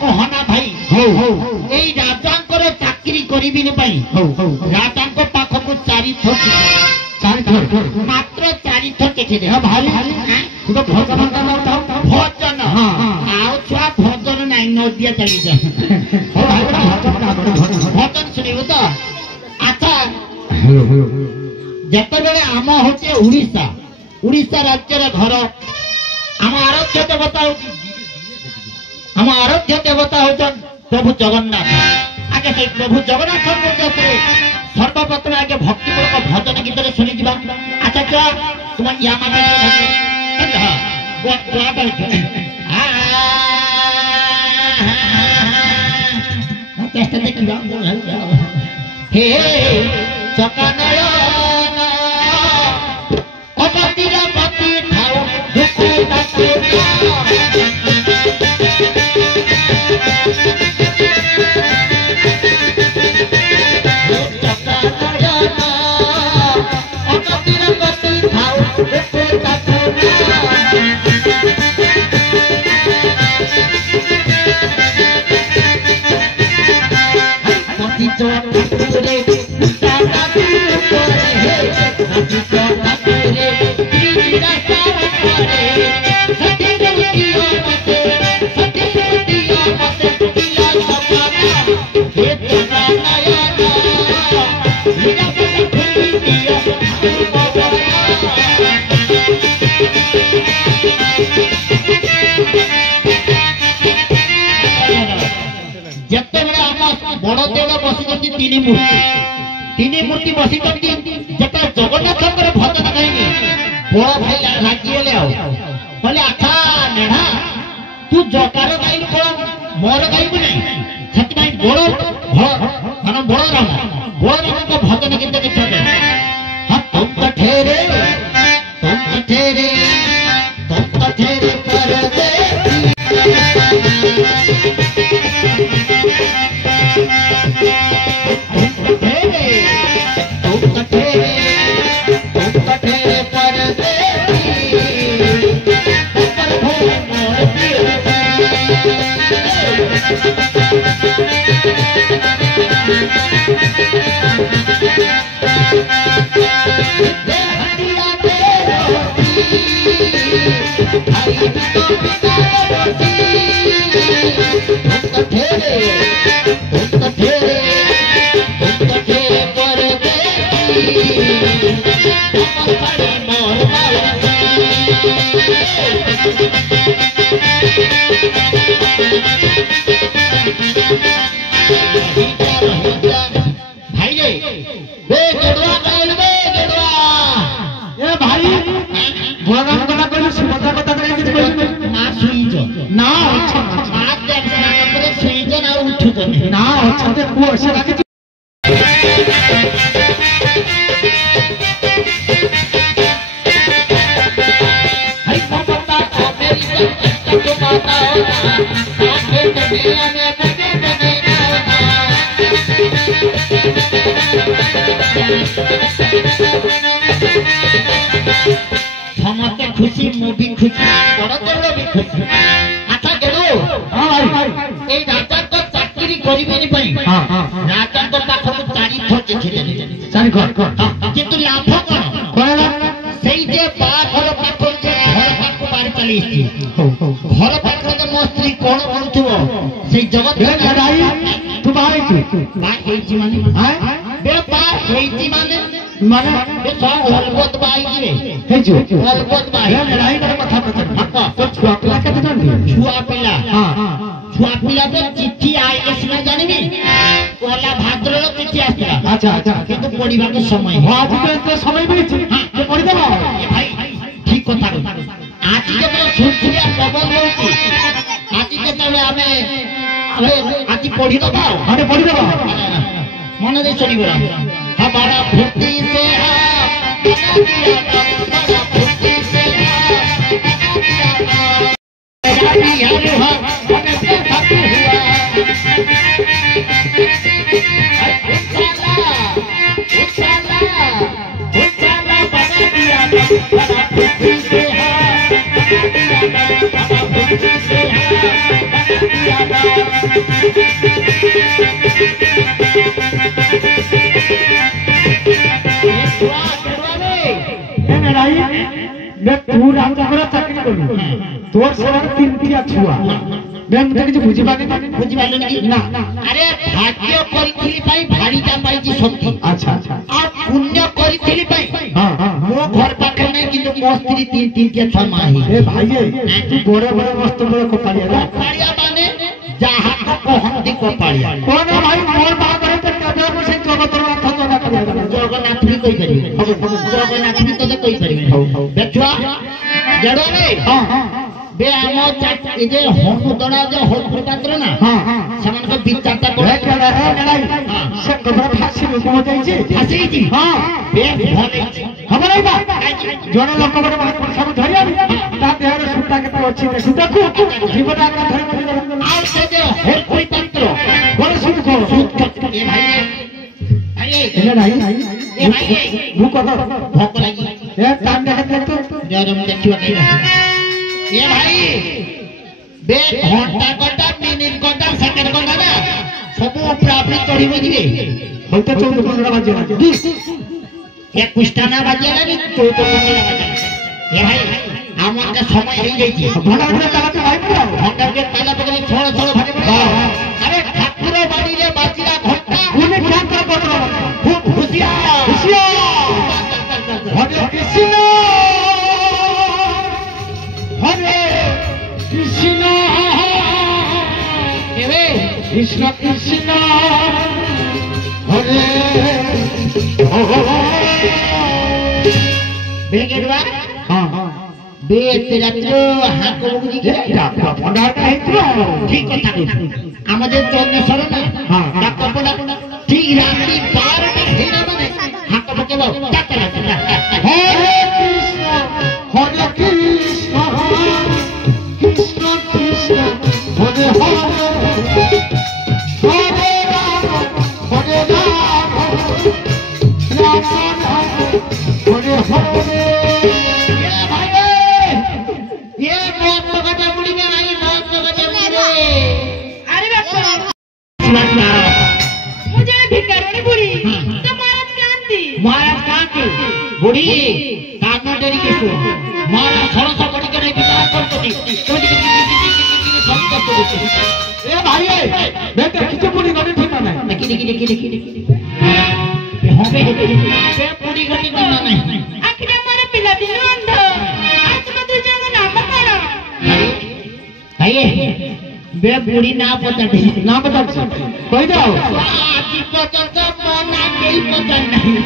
कहना भाई यही राजा चाकरी करी राजा पाखक चारि मात्र 4 थर चिठी दे भाई भजन भजन आओ छुआ भजन नाई नदिया चली जा भजन शुणु तो अच्छा जिते बड़े आम हूँ उड़ीसा उड़ीसा राज्य घर आम आराध्य देवता आम आराध्य देवता हूँ प्रभु जगन्नाथ आगे से प्रभु जगन्नाथ सर्वप्रथम आगे भक्तिपूर्वक भजन गीत शुणी जा अच्छा क्या तुम या देखा हे चकानयन अगतिर गति ठाउ बड़ देव बसी तीन मूर्ति बसी जब जगन्नाथ भजन कहीं बड़ भाई रागिगले कहले अच्छा मेढ़ा तू जगार गाइलु कौन मोर गाइबु नहीं से बड़ मान बलराम को भजन गीत लिखा हाँ तुम ठेरे समस्ते खुशी मुझे खुशी बड़देव भी खुशी अच्छा गेलु राजा चाकरी करी राजा पाखक 4 थर चिठी किंतु लाभ कौन से बाघर पाख घर पाख बाहर चली घर पाख मो स्त्री कौन करुव से जगत तू माने माने अलबत छुआ पिला चिट्ठी आइले सीना जानिबी कोला भाद्र चिट्ठी आसला अच्छा किंतु पढ़िबा के समय आज तो समय मिलछि पढ़ि देबो भाई ठीक कथा आज के सुनसुलिया पवन होछि आज के तले हमें आज पढ़ि देबो मन दे चलिबो हमारा भक्ति से তোর সবার তিনটিয়া ছুয়া কিছু বুঝি পারি না আরে ভাগ্য করিছিলি পাই ভাড়িটা পাইছি সত্যি আচ্ছা আচ্ছা আর পুণ্য করিছিলি পাই মো ঘর পাখে নাই কিন্তু মো স্ত্রী তিনটিয়া ছয় মাহি এ ভাই তুই বড় বড় মস্ত বড় কপালিয়া কপালিয়া মানে যাহা কহন্তি কপালিয়া কোন ভাই মোর বাহাদুর তো কেবল বসে জগতর অর্থ জগা করিয়া জগন্নাথ भी কই পারিবে জগন্নাথ भी তো কই পারিবে দেখুয়া জড়ো রে বে আম এই যে হনুদড়া যে হলপুর পাত্র না সেমানকে বিচারটা করে কেডা হে লড়াই সে কবর ফাঁসি রকম যাইছে ফাঁসিছি বে ভলে খবরই বা জন লোক বড় বড় সব ধরি আমি তা দেহর সুতা কেতে আছে সুতাকু জীবটা ধরে মরে আর সে যে হলপুর পাত্র বড় সুখ সুখ এ ভাই ভাই এ নাই এ ভাই ভুক কথা ভক লাগি এ টান দেখে তো জরম দেখিবা কি এ ভাই বে ঘন্টা ঘন্টা মিনিট ঘন্টা সেকেন্ড ঘন্টা না সবু উপরে আপনি চড়িব দিবে হইতে 14-15 বাজে 21টা না বাজে না 14-15 বাজে এ ভাই আমাকে সময় হয়ে যাইছে ঘন্টা চালাতে ভাই বলো ঘন্টাকে তালা পকড়ে ছড় ছড় ভাগে আরে ঠাকুর বাড়িরে বাজিরা ঘন্টা উনি খ্যাত করে বলো খুব হুঁশিয়ার হরে কৃষ্ণ হরে কৃষ্ণ এবে কৃষ্ণ কৃষ্ণ হরে বেগেরবা হ্যাঁ বে তেরা তো হাত বুঝি কি ফন্ডাটা হইতো ঠিক কথা কইছো আমাদের চন্দ্রেশ্বর না ডাকপড়া ঠিক রাত্রি 12টা হেরা মানে হাত পকে বাও টাকা লাগা হরে কৃষ্ণ কৃষ্ণ কৃষ্ণ হরে হরে হরে রাম হরে রাম রাম রাম হরে হরে এ ভাই এ মত কথা মুড়িবে নাই মত কথা মুড়ে अरे बापा सुना मुझे भिखारी बुढ़ी तो महाराज कांती महाराज काके बुढ़ी काका डेरी के सो महाराज सरस बड़ी करे विचार करतो दी तो दी सब करतो दी এ ভাই বেটা কিছু বলি গনি ঠিক না দেখি হবে সে বুড়ি গতি না নাই आखिर हमारे पिला दिनो अंध आज मैं तुझे का नाम करो भाई बे बुढ़ी ना पता না বতা কই দাও आजी पता तो मन ना केई पता नहीं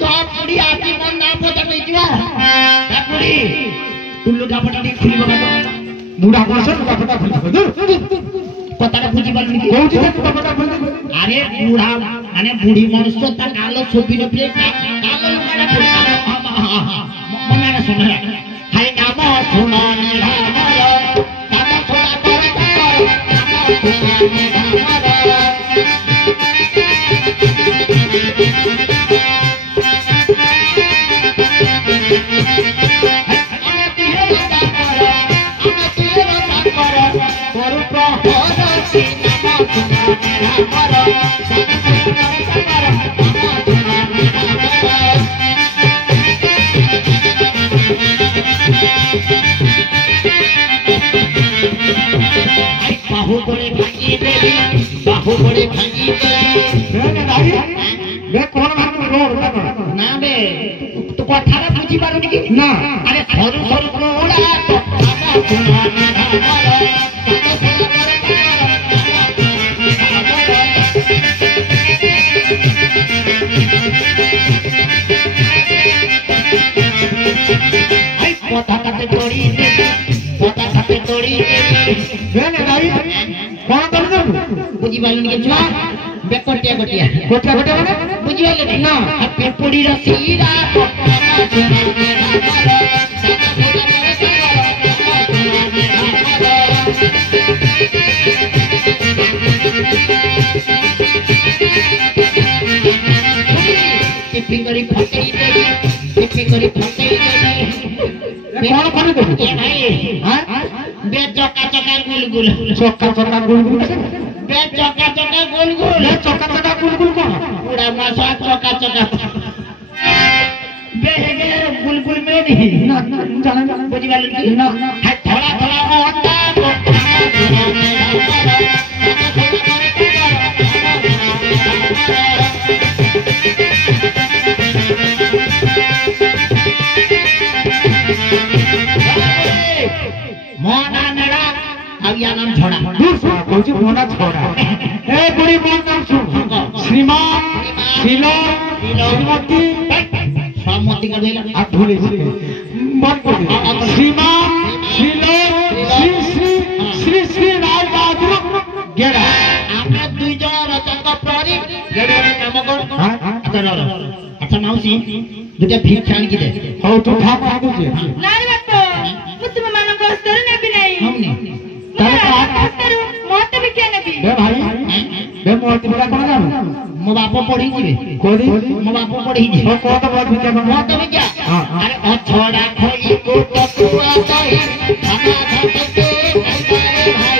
सब बुढ़ी आजी मन ना पता नहीं जुआ बे बुढ़ी तू लुगा पटा नहीं खुली बगा মুড়া বসে কথা বলতে पता बुझी पारबি কি কোউটি কথা বলতে আরে বুড়া মানে বুড়ি মানুষ তো তা কালো ছবি রূপে কালো লুগাটা মনে না শোনা হাই নাম শোনা নিরামর নাম শোনা করে বাহু করে ভাঙিয়ে দেবে বাহু করে ভাঙিয়ে বে কোন ভাগ রোড না বে তো কথাটা বুঝি পারবি কি না আরে সরু সরু কোড়া তো আমার সোনা নিরামর কথাটাতে দড়ি দেবে কথাটাতে দড়ি দেবে বে না ভাই কোন দরদ বুঝি পারলি কি চুয়া বেকটিয়া কটিয়া কোটা কোটা মানে বুঝি পারলি না আপনি পুড়ি রসিরা ফিঙ্গরি ফটাই দেবে ଦେଖି କରି ଫଟେଇ କଣ କରି ଦେବୁ ଭାଇ বে চকা চকা গুলগুল চকা চকা গুলগুল বে চকা চকা গুলগুল চকা চকা গুলগুল কোন পুরা মাছ চকা চকা বে হেগে গুলগুল মেনি না জানা না বুঝি গেলেন কি না থোড়া থোড়া অন্ডা मोना नेड़ा अब या नाम छोड़ा दूर से कौन मोना छोड़ा ए बड़ी बात नाम सुन श्रीमान श्रीलो श्रीमती श्रीमती कर देला आ भूले मत कर श्रीमान श्रीलो श्री श्री श्री श्री राज बहादुर गेड़ा আমরা দুই জন রচক প্রহরী গেড়ে কাম কর আচ্ছা মাউসি দুটা ভিক্ষা আনি দে হও তো ভাগ ভাগ দে ନାଇଁ ବାପ ମୁଁ ତୁମ ମାନଙ୍କ ହସ୍ତରେ ନେବି ନାହିଁ हमने ତାହେଲେ ହସ୍ତରୁ ମତେ ବି କିଏ ନେବି ବେ ଭାଇ ବେ ମୋତି ବଡା କୋନ ଜାনো मो बाप पढ़ी जिवे कोदी मो बाप पढ़ी जिवे हो को तो बहुत विचार मो तो क्या हां अरे अछोड़ा खोई को तो तुआ तई खाना खाते के भाई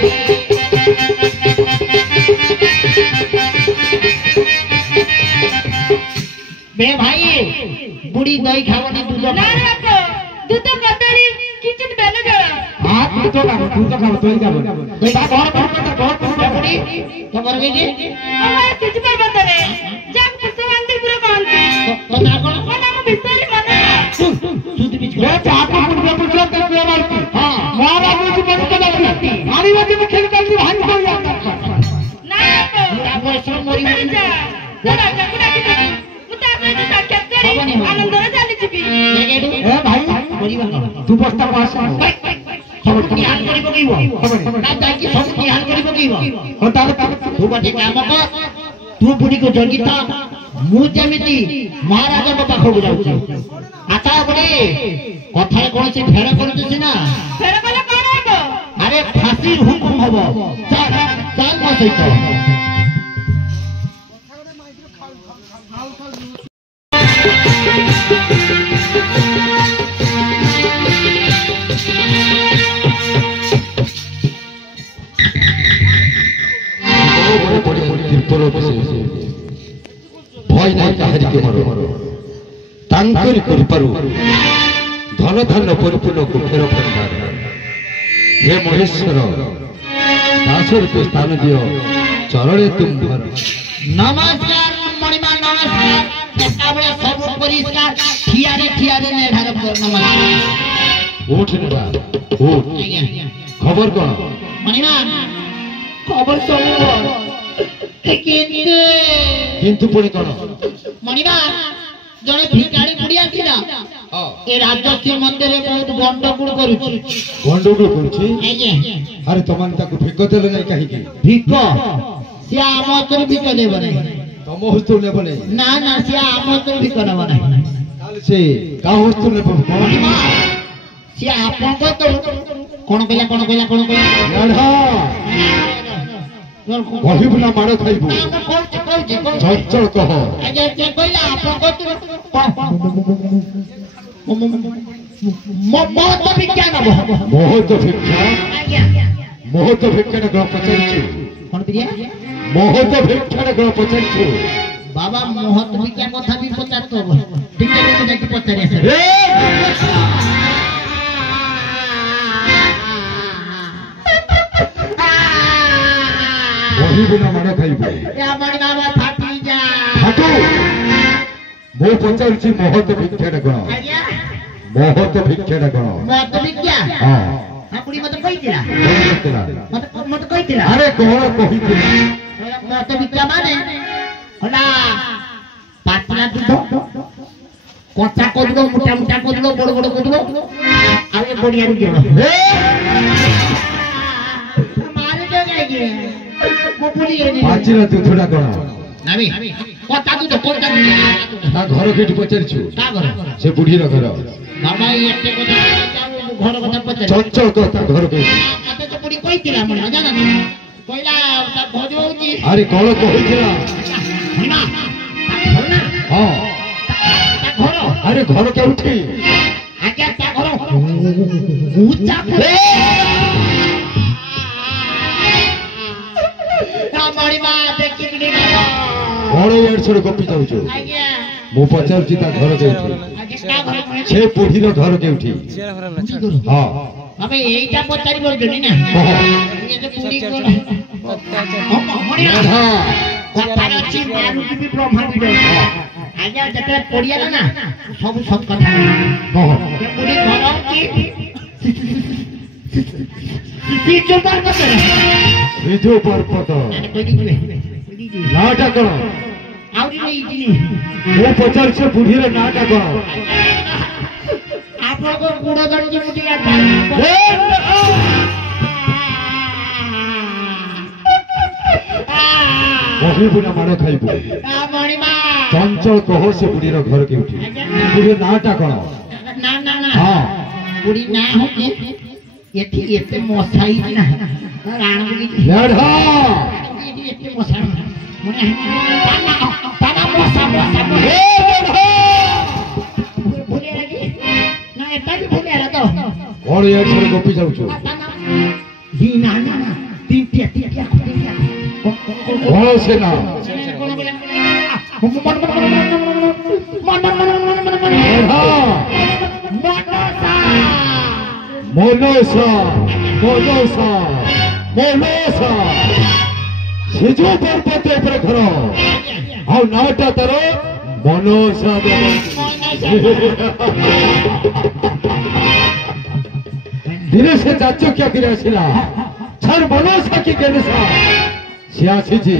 बे भाई बुढ़ी दही खावनी दूध ନାଇଁ ବାପ ଦୁଧ କଦଳୀ କିଞ୍ଚିତ ବେଲ ଜଳ हां तू तो खाओ तो ही जाबो दही घर बुढ़ी तो कर गई ଆମ ଏ ସିଜି ପର୍ବତରେ ଯାକ ପୁଷ୍ପବନ୍ତୀପୁର କହନ୍ତି तो ना कोन ମୋ ନାମ ବିଷୟରେ ମନେ दूध बीच वे चापा पुड़िया पुड़िया कर दिया मारती हां मारा मुझे बड़ी बड़ा आनी वाली में खेल कर भान को जाता ନାଇଁ ବାପ बुढ़ा परिश्रम मोरी मोरी ଯା ରାଜାକୁ ଡାକିଦେବି ମୁଁ ତା ସହିତ ସାକ୍ଷାତ କରି ଆନନ୍ଦରେ ଚାଲିଯିବି ए भाई तू बस्ता पास सब निहाल करी पकेइबो ना जाकी सब निहाल करी पकेइबो हो ताले तू बटे काम कर तू बुढ़ी को जगिता मु जेमिति महाराज को पाखो जाउछी आता बड़े कथा कोन से फेर करछी ना ଫେର କଲେ କଣ ହେବ अरे फांसी हुकुम हबो चल चल मो सहित ভয় নাই কাহারিকে মর তাঙ্করি করিপারু ধন ধন পরিপূর্ণ কুঠের ভণ্ডার হে মহেশ্বর দাসরূপে স্থান দিও চরণে তুম্ভর नमस्कार मणिमा नमस्कार एकाबे सब परिष्कार ठियारे ने ढार नमस्कार উঠ নেবা উঠ খবর কোন मणिमा खबर सुनो কিন্তু পুଣି কোন मणिमा जने भिखारी बुढ़ी आसिला ए राजस्व मंदिर बहुत गंडगोल करूची গন্ডগোল করছি आज्ञा আরে তোমার তাকে ভিক দেলে নাই কাহিকি ভিক সে আমতর ভিক দেব নাই তম হস্তু নেব নাই না না সে আমতর ভিক নেব নাই তাহলে সে কা হস্তু নেব मणिमा সে আপন তো কোন কইলা কহিবু না মাড় খাইবু কইছে চঞ্চল কহ আগে কে কইলা আপন মত বিজ্ঞান হবো মোহত ভিক্ষা আজ্ঞা মোহত ভিক্ষার গ্রহ পচারিছু কোন পিয়া মোহত ভিক্ষার গ্রহ পচারিছু বাবা মহৎ বিজ্ঞান কথা বি পচারতো ঠিক আছে দেখি পচারি আছে কহিবু না মাড় খাইবু আমার বাবা ফাটি যা হাঁটু মো পচারিছি মোহত ভিক্ষার গ্রহ আজ্ঞা মোহত ভিক্ষার গ্রহ মত বিজ্ঞান হ্যাঁ আপনি মত কইছিলা মত কইছিলা আরে কোন কহিছিলা মত বিজ্ঞান মানে হলা পাতলা দুধ কথা কইব মোটা মোটা কইব বড় বড় কইব আর এ বড়িয়া দিব মারে তো গাইগে মোপুলিয়ে নি পাঁচিলা দুধটা কোন নামি কথা দুধ কোনটা তা ঘর কেটে পচারিছু কা ঘর সে বুড়ির ঘর বাবা এতে কথা ঘর কথা পচারে চঞ্চল কথা ঘর কেটে মতে তো বুড়ি কইতিলা মনে জানা না কইলা তা ভজ হউছি আরে কোন কহিছিলা না না হ্যাঁ ঘর আরে ঘর কেউঠি আগে তা ঘর উচ্চা করে মা ଦେଖିକିରି ବଡ ଇଆଡେ ଛଡ ଗପି ଯାଉଛୁ ଆଜ୍ଞା ମୁଁ ପଚାରୁଛି ତା ଘର କେଉଠି ଆଜ୍ଞା କା ଘର ସେ ବୁଢୀର ଘର କେଉଠି ହଁ ଆମେ ଏଇଟା ପଚାରି ପାରୁଛନ୍ତି ନା ଏ ଯେ ପୁରୀ ଘର କଥାରେ ଅଛି ମାରୁତି ବି ବ୍ରହ୍ମାଣ୍ଡ ଆଜ୍ଞା ଯେତେବେଳେ ପଡିଆଲା ନା ସବୁ ସତ କଥା ପୁରୀ ଘର କି ଚୋପାର କଥା ବିଜୁ ପର୍ବତ ନାଟା କଣ ଆହୁରି ନେଇଯିନି ମୁଁ ପଚାରୁଛି ବୁଢୀର ନାଟା କଣ ଆପଣଙ୍କ ଗୁଡ଼ ଧରିକି ମୁଁ ଟିକେ କହିବୁ ନା ମାଡ଼ ଖାଇବୁ ମଣିମା ଚଞ୍ଚଳ କହ ସେ ବୁଢୀର ଘର କେଉଠି ବୁଢୀର ନାଟା କଣ ନା ନା ନା ହଁ ବୁଢୀ ନା ହଉଛି ଏଠି ଏତେ ମଶା ହେଇଛି ନା ରାଣ ବୁଲିଛି ମେଢ ଏତେ ମଶା ତାନା ମଶା ମଶା ଭୁଲିଆ କି ନା ଏଟା ବି ଭୁଲିଆ ତ ବଡ ଇଆଡେ ଛଡ ଗପି ଯାଉଛୁ ନା ନା ନା ତିନିଟିଆ କଣ ସେ ନା ମନସା ମନସା ମନସା ସିଜୁ ପର୍ବତ ଉପରେ ଘର ଆଉ ନାଟା ତାର ମନସା ଦିନେ ସେ ଚାଚକ୍ୟା କରି ଆସିଲା ଛାର ମନସା କି କେନସା ସେ ଆସିଛି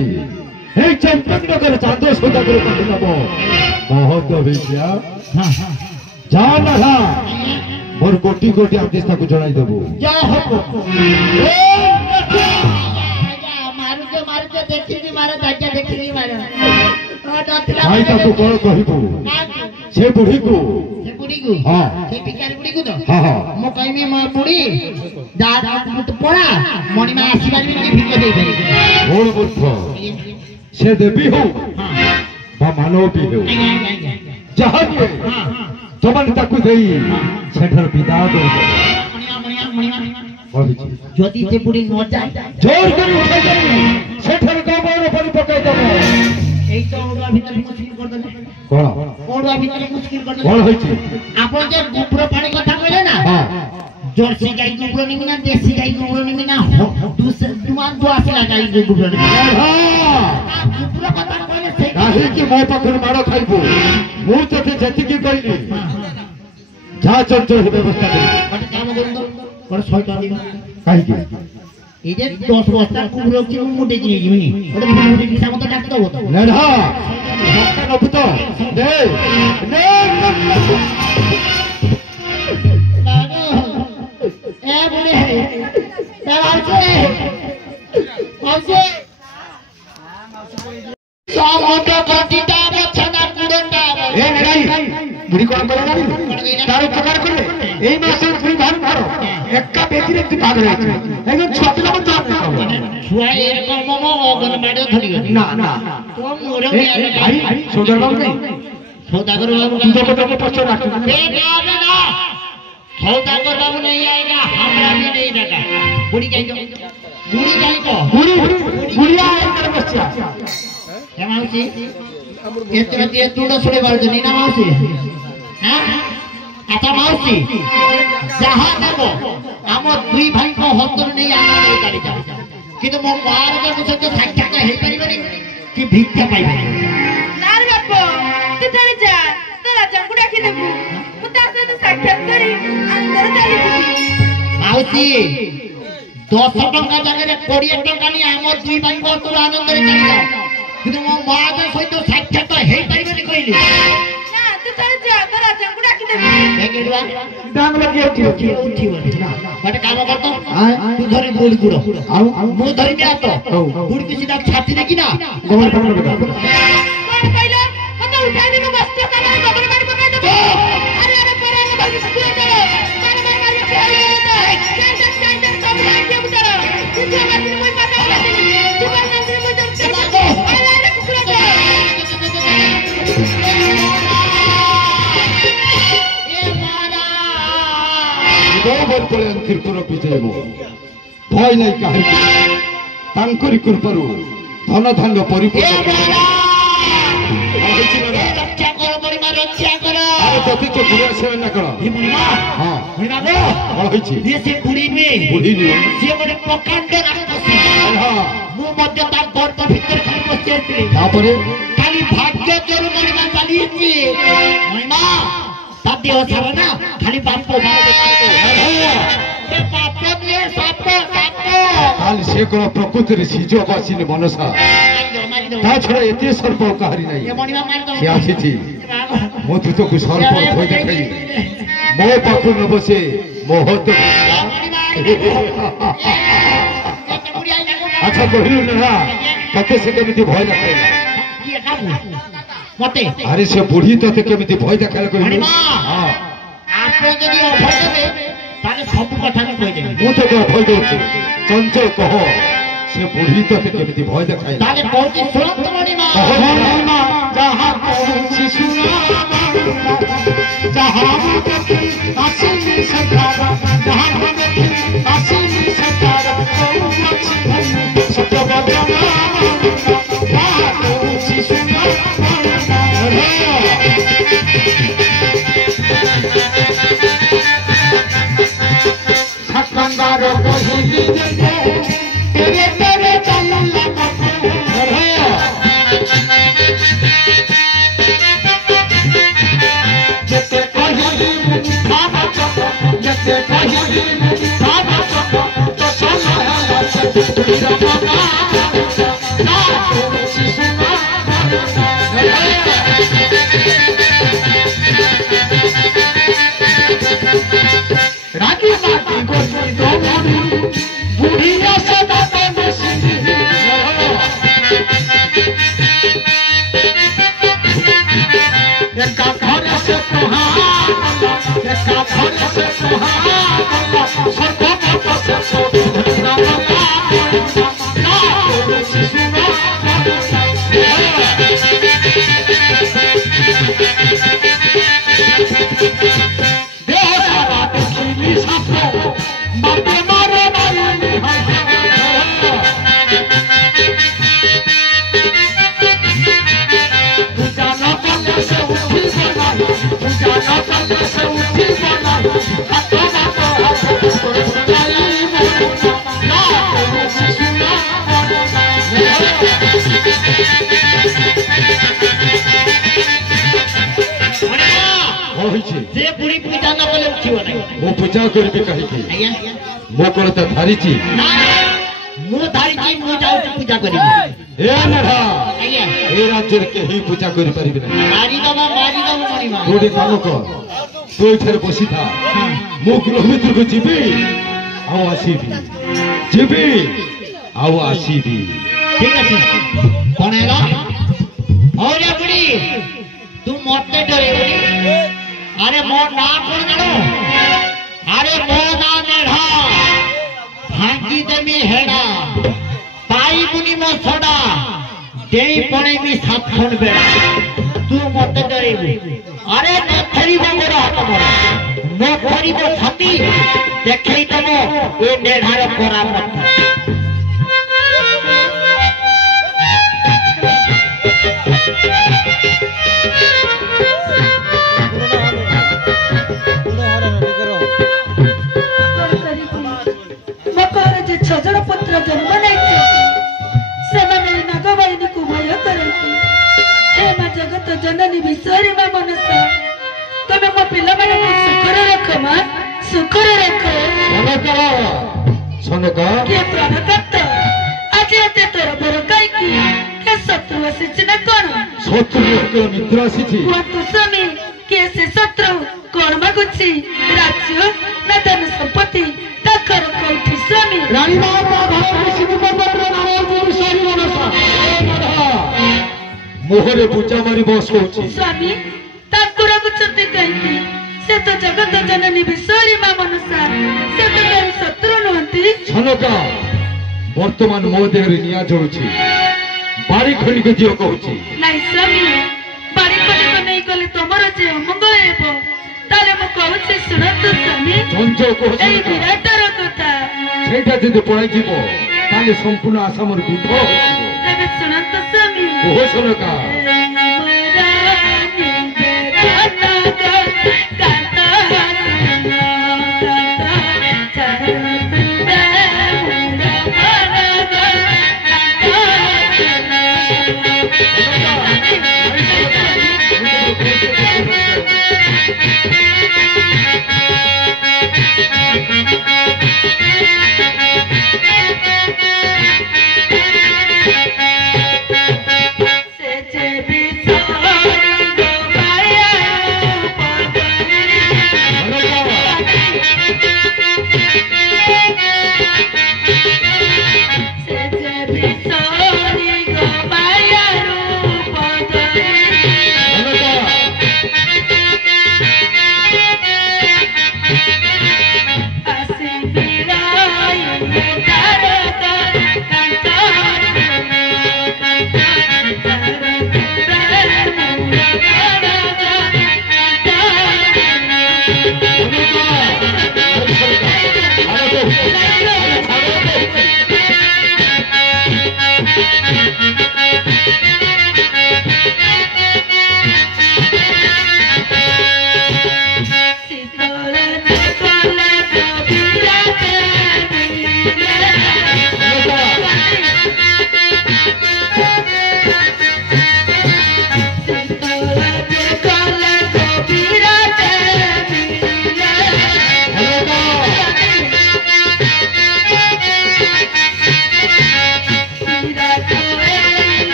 এই চম্পকনগর চাঁদ সৌদা করে পাঠে দেব মহত হইয়া যা না মোর কোটি কোটি আদেশ তাকে জনাই দেব যা হব মারুছে মারুছে দেখিনি মারে দাজ্জা দেখিনি মারে ভাই তাকে কল কহিবু সে বুড়িকু ସେ ବୁଢୀକୁ ହଁ ସେ ପିକାରି ବୁଢୀକୁ ତ ହଁ ହଁ ମୁଁ କହିବି ମୋ ବୁଢୀ ଯା ତୁ ପଳା ମଣିମା ଆସିପାରିବିନି କି ଭିକ ଦେଇପାରିବି ବଡ଼ ମୂର୍ଖ ସେ ଦେବୀ ହଉ বা ମାନବୀ ହେଉ ଯାହା ବି ତମାନେ ତାକୁ ଦେଇ ସେଠାରୁ ବିଦା କରିଦେବ କହିଛି ଯଦି ସେ ବୁଢୀ ନ ଯାଏ ଜୋର କରି ଉଠାଇ ଦେଇ ସେଠାରୁ ଗବର କରି ପକାଇ ଦେବ ଏଇ ତ ଓଡୁଆ ଭିତରେ ମୁସ୍କିଲ କରିଦେଲେ କଣ ଓଡୁଆ ଭିତରେ ମୁସ୍କିଲ କଣ କରିଦେଲେ ହେଇଛି ଆପଣ ଯେ ଗୋବର ପାଣି କଥା କହିଲେ ନା ହଁ ଜର୍ସି ଗାଈ ଗୋବର ନିମି ନା ଦେଶୀ ଗାଈ ଗୋବର ନିମି ନା ତୁମାର ଯୋ ଆସିଲା ଗାଈ ଗୋବର ନିମି ଗୋବର କଥା କହିଲେ ସେଇ କାହିଁକି ମୋ ପାଖରୁ ମାଡ଼ ଖାଇବୁ ମୁଁ ତତେ ଯେତିକି କହିଲି ଯାହା ଚଞ୍ଚଳ ବ୍ୟବସ୍ଥା କରି ଗୋଟେ କାମ କରନ୍ତୁ ଗୋଟେ 100 ଟଙ୍କା ଦିଅ କାହିଁକି এই যে 10 বস্তা কুকুর কি মু মুটে কিনে দিবনি ওটা মুটে কি সামন্ত ডাক দাও তো নেড়া মক্কা নবু তো দে নে এ বলে দাঁড়াচ্ছে মাউসে সামন্ত কাটিটা বছনা কুড়টা এ নেড়াই বুড়ি কোন করে জানি তার উপকার করবে এই মাসে তুই ভালো ভালো একা বেদিরে তুই ভাগ হয়েছে একজন ছোট লোক চাপ না ছুয়া এরকম মম অঙ্গনবাড়ি ধরি না না তো মোরে ভাই সৌদার বাবু নেই সৌদাগর বাবু तुझे को तो पछो रख ना सौदागर बाबू नहीं आएगा हमरा भी नहीं रखा बुढ़ी कहीं को बुढ़ी बुढ़िया अंदर बच्चा क्या माउसी ये तूड़ा सुने बार नहीं ना माउसी हाँ अच्छा माउसी जहाँ देवो हम दुई भाई को हस्तर नहीं आना नहीं करी किंतु मो बार का मुझे तो साक्षात है परिवार की भिक्षा पाई नार बापो तू चले जा तो राजा को डाकी देबू मुता से तो साक्षात करी अंदर चली जी माउसी 10 टंका जगह 20 टंका नहीं हम दुई भाई को तो आनंद रे चली जाओ किंतु मो बार का सहित साक्षात है परिवार कहली ना तू चले जा तो राजा को डाकी देबू बेगेडवा डांग लगी उठी बट काम करतो तू धरी बुढ़ गुड़ मु धरी में आतो बुढ़ की सीधा छाती देखी ना गोबर पकड़ बेटा कौन कहला मत उठा दे को बस का ना गोबर मार पकाई दे अरे अरे परे ने बाकी सुन चलो मार मार मार के चल सब लाइन के उतर तू जो बात कोई पता नहीं तू कर मंदिर में जब चला अरे अरे कुकुरा गोबर पड़े त्रिपुर विजय मो भय नहीं कहीं तांकरी कृपारू धन धान्य परिपूर्ण तोते के बुढ़िया से ना करो हाँ बुढ़ी बुढ़ी से गोटे प्रकांड राक्षसी मु मध्य ता गर्भ भितर खाली बसियाछि तापरे खाली भाग्य जोर मणिमा चलीछि मणिमा ता देह सारा ना खाली बाप मार ए बाप दिए साप खाली से कोन प्रकृति रे सिजो बसिने मनसा ता छड़ा एते सर्प कहारी नहीं ये मणिमा मार दो से आसी मो तुतो को सर्प होय देखाई मो पाखु न बसे मोहत अच्छा कहलु ना तते से केमिति भय देखाई मते अरे से बुढ़ी तते केमिति भय देखाई कहलु हां आपे जदी अभय देबे ताले सब कथा को कहि देबे मु तो भय दउछि चंचल कह से बुढ़ी तते केमिति भय देखाई ताले कहछि सुरत मणिमा जहाँ पहुँची सुना जहाँ आशीष सतारा जहाँ आशीष सतारा सत्य बजना जहाँ पहुँची सुना सकंदार कही तेरे तेरे चलना जते कही सारा चको जते कही सारा चको तो चला है तेरा बाबा ना तुझी सुना रागी माटी गोटी दो बुढ़िया सदा बंसी एका घर से तोहार एका घर से तोहार सर्व मत से सोना बता ना तुझी सुना देह सारा देखी साथो बाटे मारे मारे जाना चले से उठी बनाई जाना चले से उठी बनाई हाथों बातों हाथों बनाई ना तुझी सुना जे बुढ़ी पूजा न कले उठियो नै मो पूजा करबी कहि की आज्ञा मो कोन त धारिची ना मु धारिची मु जाउ पूजा करी ए नढ़ा आज्ञा ए राज्य के ही पूजा करि परिबि नहीं मारी दबा मणिमा गोटे काम कर तू इधर बसी था मु गृह भीतर को जीबी आओ आसीबी जीबी आओ आसीबी ठीक अछि कोन हैला औरे बुढ़ी तू मते डरे अरे मो ना कोन जानो अरे मो ना नेढ़ा भांगी देमी हेड़ा पाई मुनि मो सडा देई पणे मी सात खन बेड़ा तू मते डरेबू अरे नथरी बगड़ हाथ मोर मो खरी मो छाती देखई तमो ए नेढ़ार कोरा पत्थर मकर जे छजड़ पुत्र जन्म नहीं से मैंने नागवाहिनी को भय करती हे मां जगत जननी विश्वरी मां मनसा तमे मो पिला माने को सुखरे रख मां सुखरे रख सोनका के प्राणकर्त आज एते तोर बर काई की के शत्रु सिचना कोन शत्रु के मित्र आसी वो तो स्वामी के से शत्रु कोन मागुची राज्य न धन संपत्ति तकर कोठी स्वामी रानी बाबा घर शिव पत्र नारायण विश्वरी मनसा मोहरे पूजा मारी बस होची स्वामी ताकुरा गुचते कहती से तो जगत जननी विश्वरी मां मनसा से तो मेरे शत्रु नहंती छनका वर्तमान मो देहरे निया जोड़ुची बारी खंडी के दियो कहूची नहीं स्वामी बारी कोली को नहीं गले तमरो जे मंगल हेबो ताले मो कहूची ସେ ଶୁଣନ୍ତୁ ସ୍ୱାମୀ ଚଞ୍ଚଳ ଏଇ କହୁଛି ବିରାଟର କଥା ସେଇଟା ଯଦି ପଳାଇଯିବ ତାହେଲେ ସମ୍ପୂର୍ଣ୍ଣ ଆଶା ମୋର ବିଫଳ ହୋଇଯିବ। ତେବେ ଶୁଣନ୍ତୁ ସ୍ୱାମୀ କୁହ ସନକା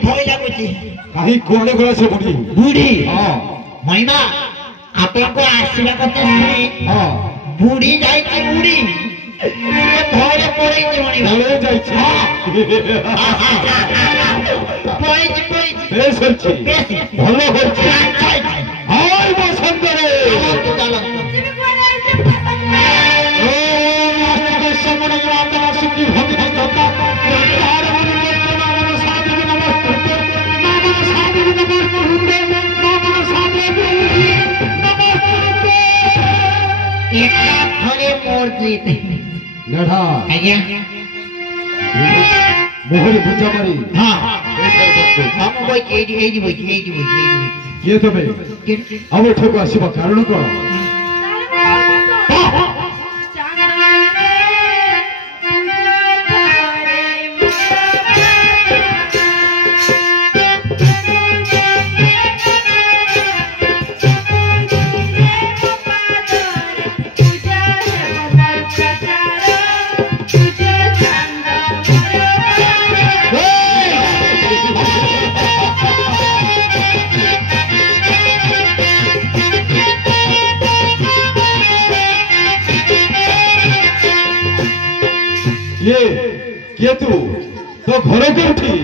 कहीं कोने गला से बुढ़ी बुढ़ी हाँ महिमा आपको आशीर्वाद करते सुनी हाँ बुढ़ी जाई बुढ़ी धरे पड़े महिमा धरे जाई पड़े बेस होची भलो होची हाय बसंत रे ओ मास्टर समण यात्रा सुखी भक्ति धता तार मन साधु नमस्ते नाम साधु नमस्ते नाम साधु नमस्ते एक धरे मोर जीते लड़ा आज्ञा मोहर बुझा मारी हां हम बोई एडी बोई ये तो भाई अब ठोक आसीबा कारण कोन ये तू तो घरों के उठी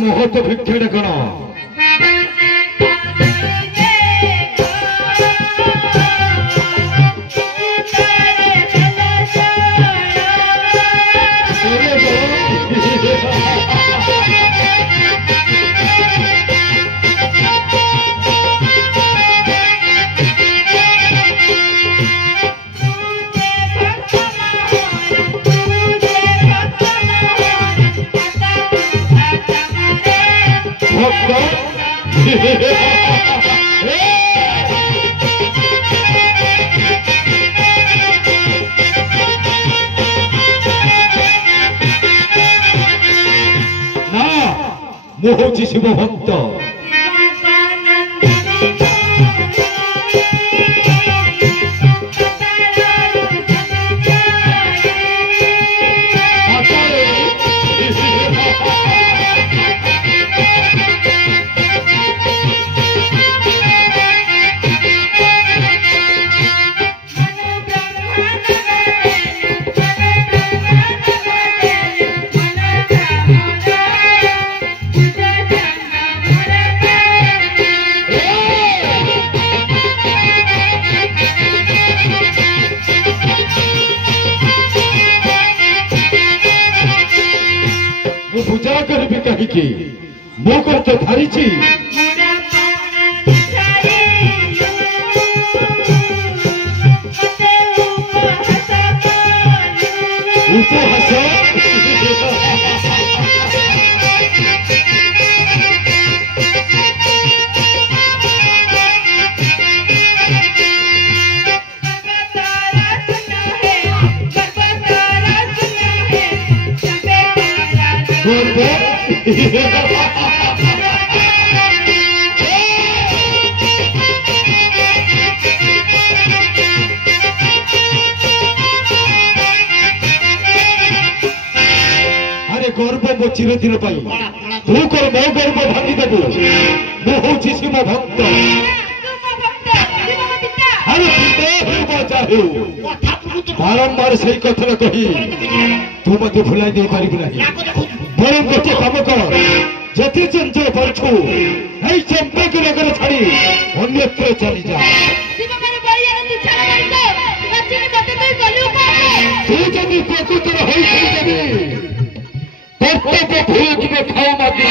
मोह तो भिक्षे कण না ମୁଁ ହଉଛି ଶିବ ଭକ୍ତ। पूजा करबी कहीं मो कर तो धारिची उपहास अरे गर्व मो चिरदिन तू कर मो गर्व भांगीदेबू मु हूँ शिव भक्त। अरे चाहू बारंबार से कथा कही तू मत भुलाई दे पारिबु नहीं। बरं गोटे काम कर जति चंचल परछु चंपक नगर छाड़ी अन्यत्र चली जा। तू जदि प्रकृतर कर्तव्य भूल के खाओ मादी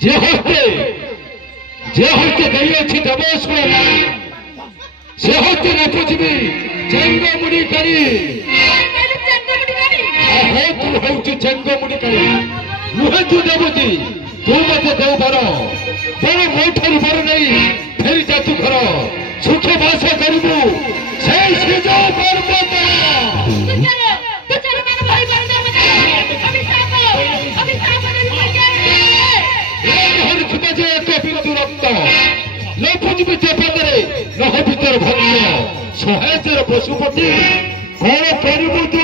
जे होते गई अच्छी दबेश्वर से होते न पुजबी चंगमुड़ी करी तू हूँ चंगमुड़ी करी नुहे तू देवती तू मत देव बर बड़ मोठार बर नहीं फेरी जा तू घर सुख बास करू से पर्वत बिंदु रक्त न पुजबी चेपदे नह भर भंग सहायर पशुपति कौन करू तू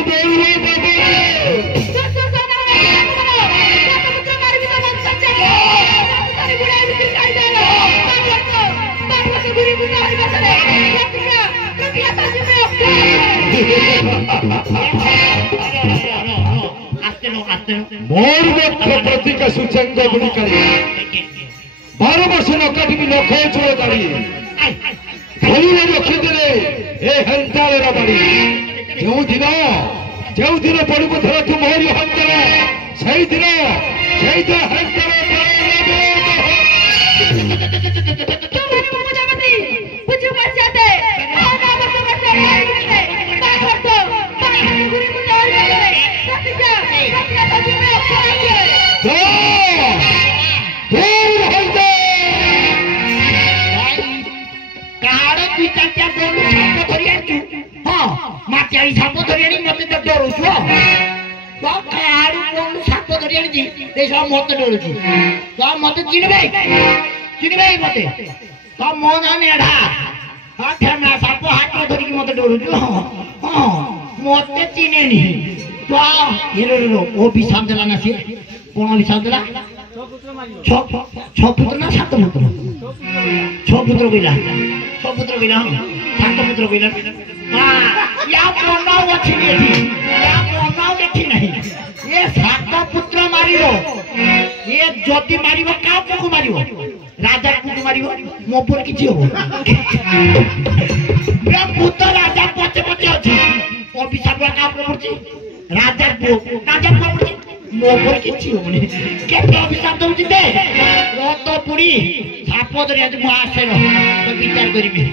मोर मत प्रतीक सुचंग बुड़ी करी 12 वर्ष न काटिकी नख चोर गाड़ी धोईरे रखीदे ए हंतार बाड़ी जो दिन पड़ू धर तू मोहरी हंतर से दिन हंतर साप धरी मत डरू साप धरी मत डरू मत चिन्ह मत मो ना मेढ़ा ठेमा साप हाथ धरिकी मत डरू मत चिन्हे ओ विषाप देला ना सी कौन विषाप देला 6 पुत्र ना 7 पुत्र 6 पुत्र कहला 6 पुत्र कहला 7 पुत्र कहला या प्रणव अच्छी देखी नहीं ये 7 पुत्र मारिबो ये जदि मारिबो का को मारिबो राजा को मारिबो मो पर किछि हो ब्रा पुत्र राजा पछे पछे अछि अभिशाप का पड़छि राजा को पड़छि ମୋ ଉପରେ କିଛି ହଉନି କେତେ ଅଭିଶାପ ଦଉଛି ଦେ ରତ ପୁରୀ ସାପ ଧରି ଆଜି ମୁଁ ଆସେ ବିଚାର କରିବି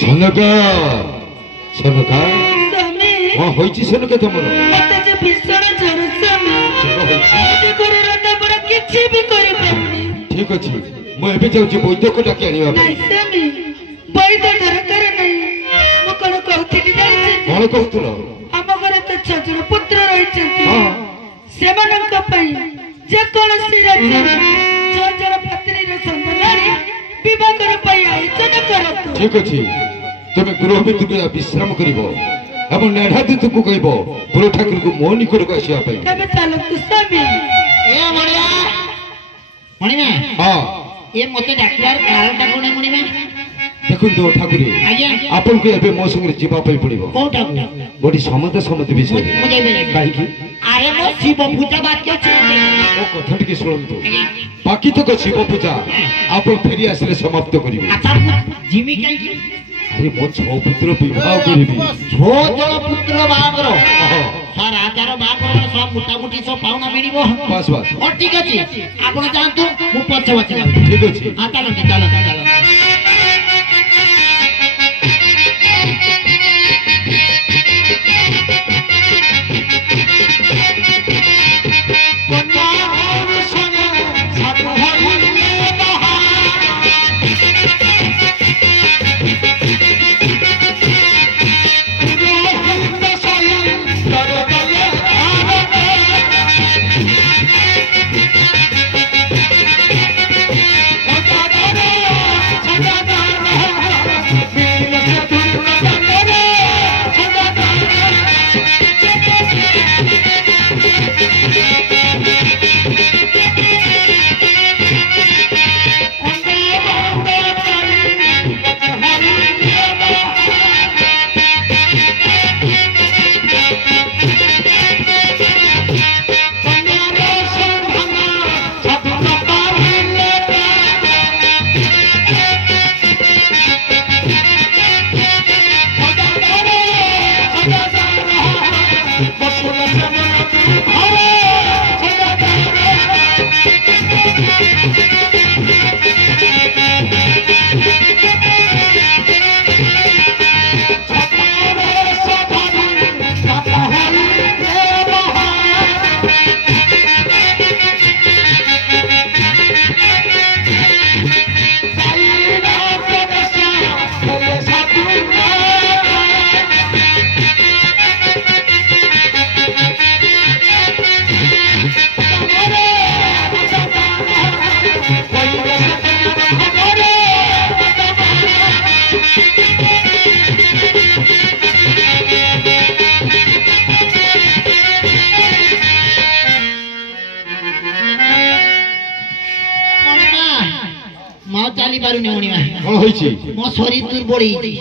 ସନକା ସନକା କଣ ହୋଇଛି ସନକା ତମର? ମତେ ଯେ ଭୀଷଣ ଜ୍ୱର ସ୍ୱାମୀ। ଜ୍ୱର ହୋଇଛି? ଘରର କିଛି ବି କରିପାରୁନି। ଠିକ ଅଛି ମୁଁ ଏବେ ଯାଉଛି ବୈଦ୍ୟକୁ ଡାକି ଆଣିବା ପାଇଁ। ନାଇଁ ସ୍ୱାମୀ ବୈଦ ଦରକାର ନାହିଁ। ମୁଁ କଣ କହୁଥିଲି ଜାଣିଛନ୍ତି? କଣ କହୁଥିଲ? ଆମ ଘରେ ତ 6 ଜଣ ପୁତ୍ର ରହିଛନ୍ତି। ହଁ ସେମାନଙ୍କ ପାଇଁ ଯେକୌଣସି ରାଜ୍ୟରେ 6 ଜଣ ପାତ୍ରୀର ସନ୍ଧାନରେ ବିବାହର ପାଇଁ ଆୟୋଜନ କରନ୍ତୁ। ଠିକ ଅଛି ତୁମେ ଗୃହ ଭିତରକୁ ବିଶ୍ରାମ କରିବ ଏବଂ ନେଢାଦିତକୁ କହିବ ପୁର ଠାକୁରକୁ ମୋ ନିକଟକୁ ଆସିବା ପାଇଁ। ତେବେ ଚାଲନ୍ତୁ ସ୍ୱାମୀ। ଏ ମଣିମା ମଣିମା ହଁ ଏ ମତେ ଡାକିବାର କାରଣଟା କଣ ମଣିମା? ଦେଖନ୍ତୁ ଠାକୁରେ ଆଜ୍ଞା ଆପଣଙ୍କୁ ଏବେ ମୋ ସାଙ୍ଗରେ ଯିବା ପାଇଁ ପଡିବ କୋଉଟାକୁ? ଗୋଟେ ସମତି ବିଷୟରେ। ମୁଁ ଯାଇପାରିବି। କାହିଁକି? ଆରେ ମୋ ଶିବ ପୂଜା ବାକ୍ୟ ଅଛି। ମୋ କଥା ଟିକେ ଶୁଣନ୍ତୁ। ଆଜ୍ଞା ବାକି ତକ ଶିବ ପୂଜା ଆପଣ ଫେରି ଆସିଲେ ସମାପ୍ତ କରିବେ। ଆଚ୍ଛା ଜିମି କାହିଁକି? ଆରେ ମୋ 6 ପୁତ୍ର ବିବାହ କରିବି। 6 ଜଣ ପୁତ୍ର ବାହାଘର ହଁ, ରାଜାର ବାହାଘର ସବ ମୋଟାମୋଟି ସବ ପାଉଣା ମିଳିବ। ବାସ୍ ବାସ୍ ହଁ ଠିକ ଅଛି ଆପଣ ଯାଆନ୍ତୁ ମୁଁ ପଛେ ପଛେ ଠିକ ଅଛି। ହଁ ଚାଲନ୍ତୁ ଚାଲନ୍ତୁ ଚାଲନ୍ତୁ। ଚାଲି ପାରୁନି ମଣିମା। କଣ ହେଇଛି? ମୋ ଶରୀର ଦୁର୍ବଳ ହେଇଛି।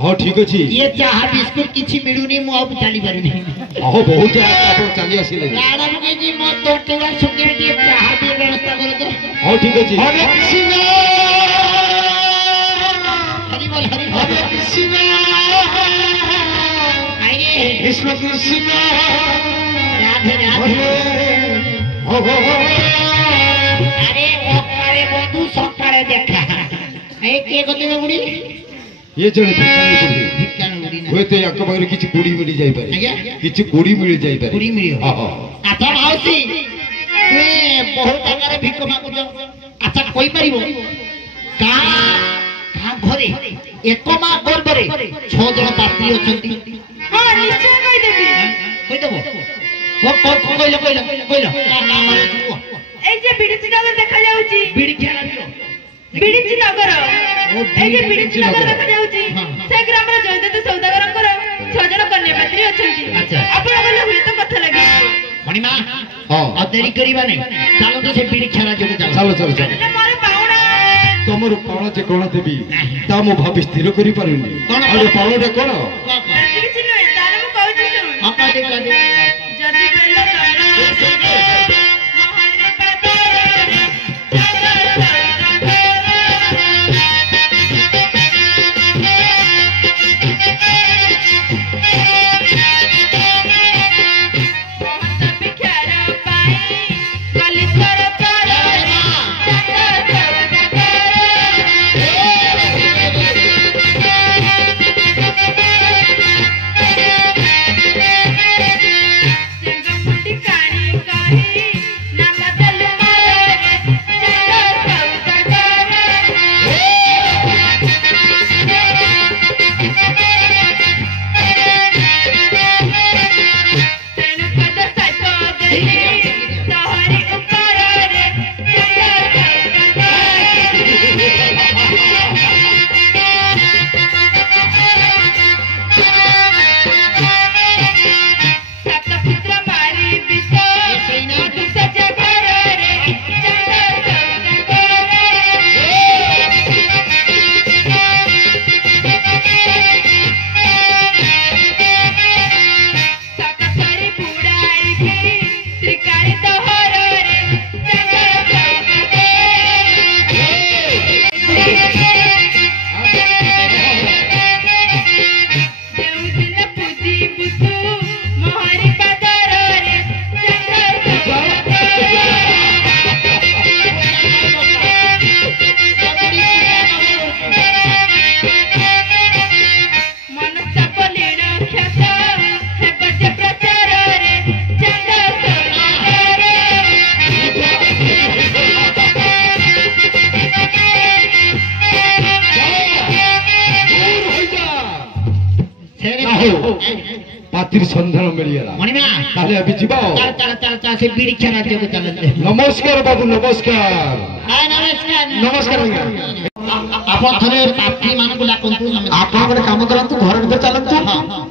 ହଁ ଠିକ ଅଛି। ଇଏ ଚାହା ବିସ୍କୁଟ କିଛି ମିଳୁନି ମୁଁ ଆଉ ଚାଲି ପାରୁନି। ହଁ ବହୁତ ଆପଣ ଚାଲି ଆସିଲେ। ଗାଡା ପକେଇଛି ମୋ ତୋଟେଗୁଡା ଶୁଖେଇ ଟିକେ ଚାହା ଟିକେ ବ୍ୟବସ୍ଥା କରନ୍ତୁ। ହଁ ଠିକ ଅଛି। ହରି ବୋଲ ହରି ବୋଲ। কৃষ্ণ কৃষ্ণ রাধে রাধে। আরে সকালে বন্ধু সকালে দেখা এই কে কতবে বুড়ি ये जड़े भिखारी बुढ़ी ভিক্ষার বুড়ি না हुए तो याक पाखरे किछि कुड़ी मिली जाई पारे। आज्ञा? किछि कुड़ी मिली जाई पारे। কুড়ি মিলিও। हां हां আচ্ছা মাউসী তুই বহু জায়গায় ভিক্ষ মাগুছ। আচ্ছা কই পারিব কা কা ঘরে এক মা গর্ভরে 6 জন পাত্রী অছন্তি। হ্যাঁ নিশ্চয় কইদেবি। কই দেব কইলো না মানে এই যে বিড়িচি নগর দেখা যাଉଛି বিড়ি খেলা দিও বিড়িচি নগর এই যে বিড়িচি নগর দেখা যাଉଛି ସେ ଗ୍ରାମର ଜୟଦତ୍ତ ସୌଦାଗରଙ୍କର 6 ଜଣ କନ୍ୟା ପାତ୍ରୀ ଅଛନ୍ତି। ଆଚ୍ଛା। ଆପଣ ଗଲେ ହୁଏତ କଥା ଲାଗିବ। ମଣିମା हां ଆଉ ଦେରି କରିବା ନାହିଁ। ଚାଲ ତ ସେ ବିড়ି ଖେଳା ଯୋଗୁ ଚାଲ। चलो चलो चलो ହେଲେ ମୋର ପାଉଣା तमर कौन जे कौन देबी ता मो भाबी स्थिर करि पारुनी। कौन? अरे पाउडा कोन? କିଛି ନୁହେଁ ତାହେଲେ ମୁଁ କହୁଛି ଶୁଣ। ଅପା ଦେଖ ଯଦି ବେଲ ମହାରେ Hey! ପାତିର ସନ୍ଧାନ ମିଳିଗଲା ମଣିମା ତାହେଲେ ଏବେ ଯିବ ଚାଲ ଚାଲ ଚାଲ ଚାଲ ସେ ବିରିକ୍ଷା ରାଜ୍ୟକୁ ଚାଲନ୍ତୁ ନମସ୍କାର ବାବୁ ନମସ୍କାର ନମସ୍କାର ନମସ୍କାର ଆପଣ ଥରେ ପାତ୍ରୀ ମାନଙ୍କୁ ଡାକନ୍ତୁ ଆପଣ ଗୋଟେ କାମ କରନ୍ତୁ ଘର ଭିତରେ ଚାଲନ୍ତୁ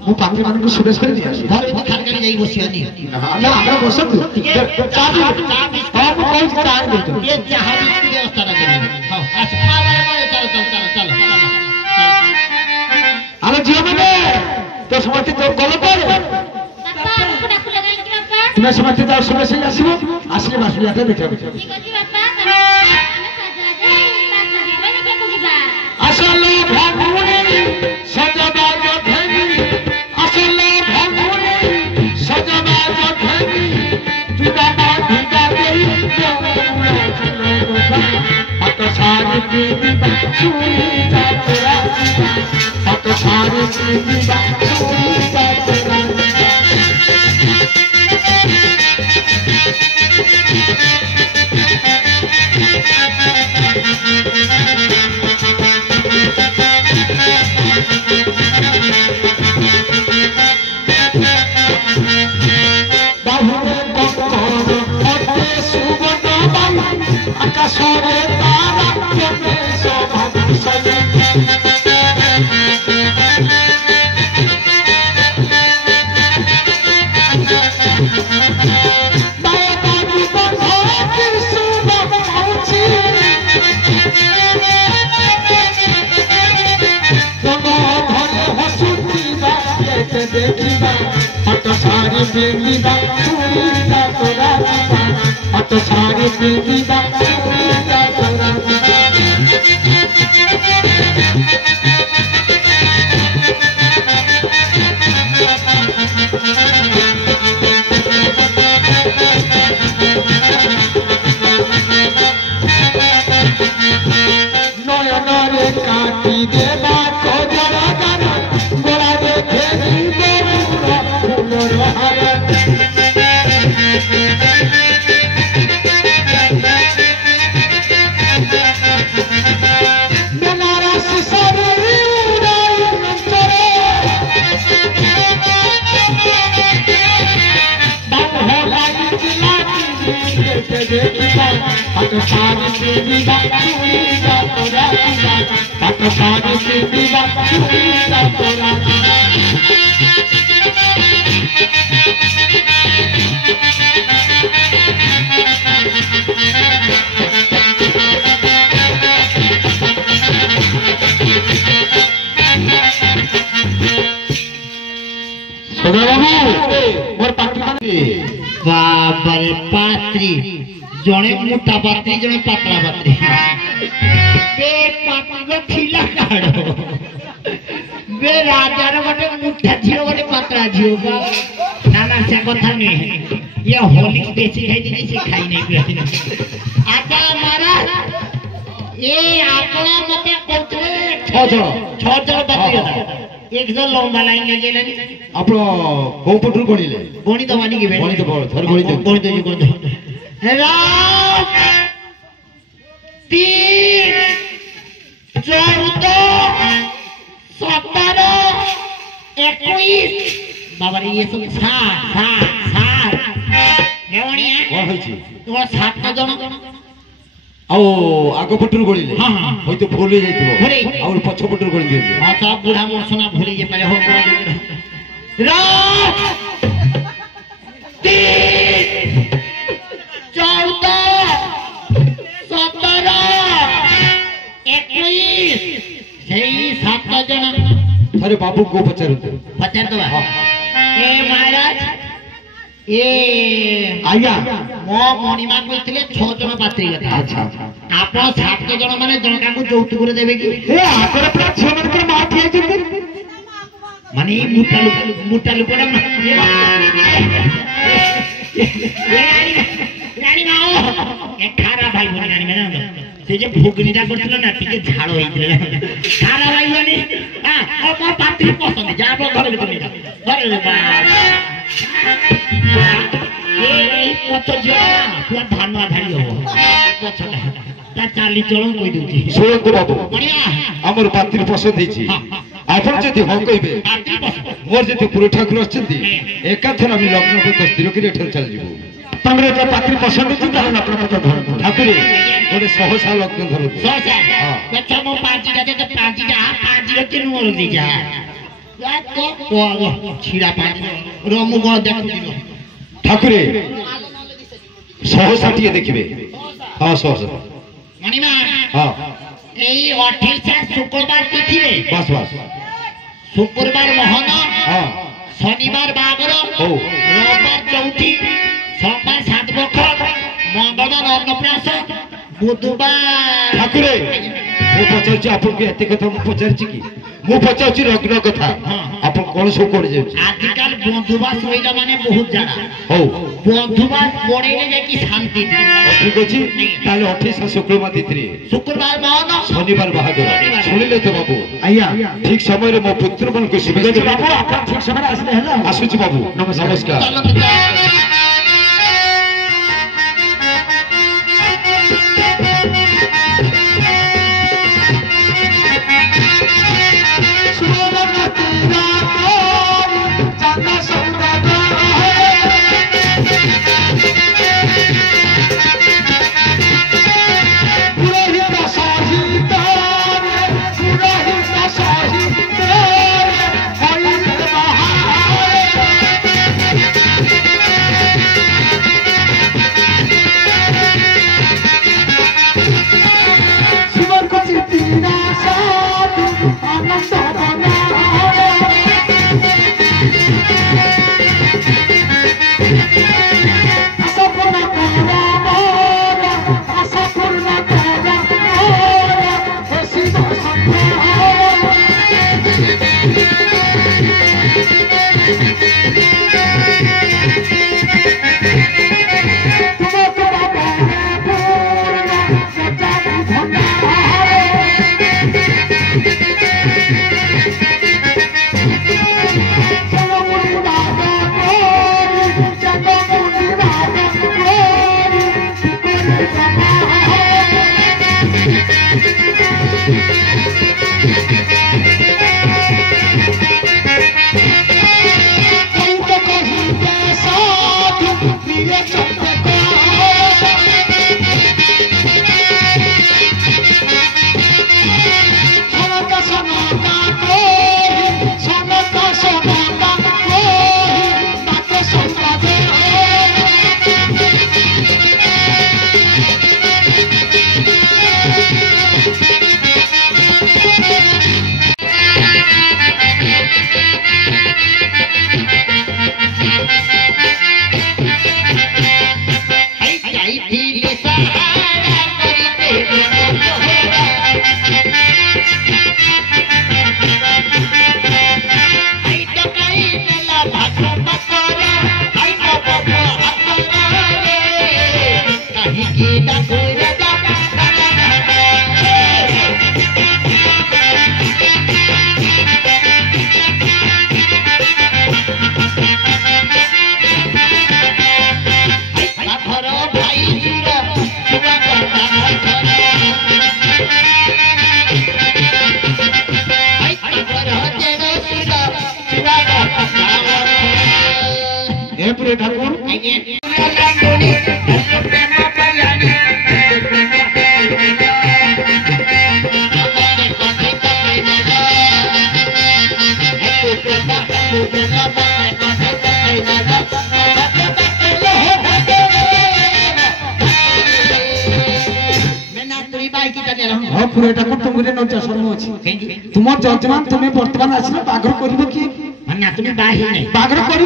ମୁଁ ପାତ୍ରୀ ମାନଙ୍କୁ ସୁରେଶ କରି ନେଇ ଆସିବି ଘର ଭିତରେ ଖାଲି ଯାଇ ବସିବାନି ନା ଆପଣ ବସନ୍ତୁ ଚା ଚା ହଁ ମୁଁ କହୁଛି ଚା ଦେଉଛି ये जहां भी व्यवस्था रखेंगे हां अच्छा चलो चलो चलो चलो আরে ঝিও মানে তো সমস্ত তো গল পড়ে ବାପା ଆମକୁ ଡାକୁ ଲଗାଇଛି ବାପା তুমি সমস্ত যাও সুরেশ আসিব আসলে বাসুলিয়াতে দেখা ଠିକ ଅଛି ବାପା ଆମେ ସଜବାଜ ହେଇ ବାପା ଯିବା ଦେଖିବାକୁ ଯିବା আসলে ভাগুনি সজবাজ ধেনি আসলে ভাগুনি সজবাজ ধেনি তুদা না ভিগা দেই অত সারি দিবা চুরি যাতরা অত সারি দিবা চুরি যাতরা বাহুরে বকর অতে সুবর্ণ বায়ু আকাশরে তারা জমে সভাবি সজে দেখিবা অত সারি দেখিবা চুরিটা তোরা দিবা অত সারি দেখিবা চুরিটা তোরা নয়নরে কাটি দেবা কজরা গানা গোড়া দেখে बाबरे पात्री जणे मोटा पात्री जणे पतला पात्री बे पात्री थिला काढो बे राजार गोटे मोटा झियो गोटे पतला झियो ना ना से कथा नहीं ये होली बेची खाई दी से खाई नहीं पिया आका महाराज ये आपण मते कोतरे छ जण बाती एक जण लंबा लाइन लगे लेनी ଆପଣ କୋଉ ପଟରୁ ଗଣିଲେ गणित मानी के ଗଣିତ ଥରେ ଗଣିତ गणित राम 3 14 17 21 बाबा रे ये सब सात नेवणिया କଣ ହେଇଛି तो 7 जण ଆଉ ଆଗ ପଟରୁ ଗଣିଲେ ହଁ, ହଁ। ହଇତ ଭୁଲ ହେଇଯାଇଥିବ ଭୁଲ ହେଇଯାଇଥିବ। ଆଉ ପଛ ପଟରୁ ଗଣି ଦିଅନ୍ତୁ हाँ तो बूढ़ा मोसना भूल जे पारे हो राम 3 14 17 21 ସେଇ 7 ଜଣ ଥରେ ବାବୁଙ୍କୁ ପଚାରନ୍ତୁ ପଚାର ଦବା ଏ ମହାରାଜ ଏ ଆଜ୍ଞା ମୋ ମଣିମା କହିଥିଲେ 6 ଜଣ ପାତ୍ରୀ କଥା ଆଚ୍ଛା ଆପଣ 7 ଜଣ ମାନେ ଜଣକାକୁ ଯୌତୁକରେ ଦେବେ କି ଏ ଆଗରେ ପୁରା ଝିଅମାନଙ୍କର ମା ଠିଆ ହେଇଛନ୍ତି ମାନେ ମୁଟା ଲୋକଟା ରାଣୀ ମାଓ ଏ ଖାରା ଭାଇ ଭଉଣୀ ରାଣୀ ମାନେ ସେ ଯେ ଭୁଗନିଟା କରିছিল ନା ଟିକେ ଝାଳ ହେଇଥିଲା ଖାରା ଭାଇ ଭଉଣୀ ମୋ ପାତ୍ରୀ ପସନ୍ଦ ଯାବ ଘର ଭିତରେ ଘରେ ଏଇ ପଛ ଝିଅ ପୁରା ଧାନ ଧାଡ଼ି ହବ ପଛଟା ତା ଚାଲି ଚଳନ କହି ଦଉଛି ଶୁଣନ୍ତୁ ବାବୁ ବଢିଆ ଆମର ପାତ୍ରୀ ପସନ୍ଦ ହେଇଛି ଆପଣ ଯଦି ହଁ କହିବେ ପାତ୍ରୀ ପସନ୍ଦ ମୋର ଯଦି ପୁର ଠାକୁର ଅଛନ୍ତି ଏକାଥରେ ଆମେ ଲଗ୍ନ ପତ୍ର ସ୍ଥିର କରି ଏଠାରୁ ଚାଲିଯିବୁ। ତମର ଯେତେବେଳେ ପାତ୍ରୀ ପସନ୍ଦ ଅଛି ତାହେଲେ ଲଗ୍ନ ପତ୍ର ଧରନ୍ତୁ। ଠାକୁରେ ଗୋଟେ ସହସା ଲଗ୍ନ ଧରନ୍ତୁ। ସହସା ଦେଖ ମୋ ପାଞ୍ଚଟା ଯେତେ ପାଞ୍ଚଟା ପାଞ୍ଚରେ କେନ ମୋର ଦିଜା ଛିଡ଼ା ପାଞ୍ଚ ମୁଁ କ'ଣ ଦେଖୁଛି ଠାକୁରେ ସହସା ଟିକେ ଦେଖିବେ। ହଁ ସହସା ମଣିମା ହଁ এই 28 শুক্রবার তিথিরে বাস বাস শুক্রবার মোহন হ্যাঁ শনিবার বাগর ও রবিবার চৌথি সোমবার সাত বছর মঙ্গলবার অন্নপ্রাশ বুধবার ঠাকুরে ମୁଁ ପଚାରୁଛି ଆପଣଙ୍କୁ ଏତେ କଥା ମୁଁ ପଚାରିଛି କି ମୁଁ ପଚାରୁଛି ଲଗ୍ନ କଥା ଆପଣ କଣ ସବୁ କରି ଯାଉଛି। ଆଜିକାଲ ବନ୍ଧୁବାସ ହଇଲା ମାନେ ବହୁତ ଜାଣା ହଉ ବନ୍ଧୁବାସ ପଡେଇଲେ ଯାଇକି ଶାନ୍ତି ଠିକ ଅଛି ତାହେଲେ 28 ଶୁକ୍ରବାର ତିଥିରେ শুক্রবার মোহন ଶନିବାର ବାହାଘର ଶୁଣିଲେ ତ ବାବୁ ଆଜ୍ଞା ଠିକ ସମୟରେ ମୋ ପୁତ୍ର ମାନଙ୍କୁ ଶୁଭେଚ୍ଛା ବାବୁ ଆପଣ ଠିକ ସମୟରେ ଆସିଲେ ହେଲା। ଆସୁଛି ବାବୁ ନମସ୍କାର। तुम जजमान तुम्हें बर्तमान आसिल बाघर कर नातुनी बाही नहीं बाघर कर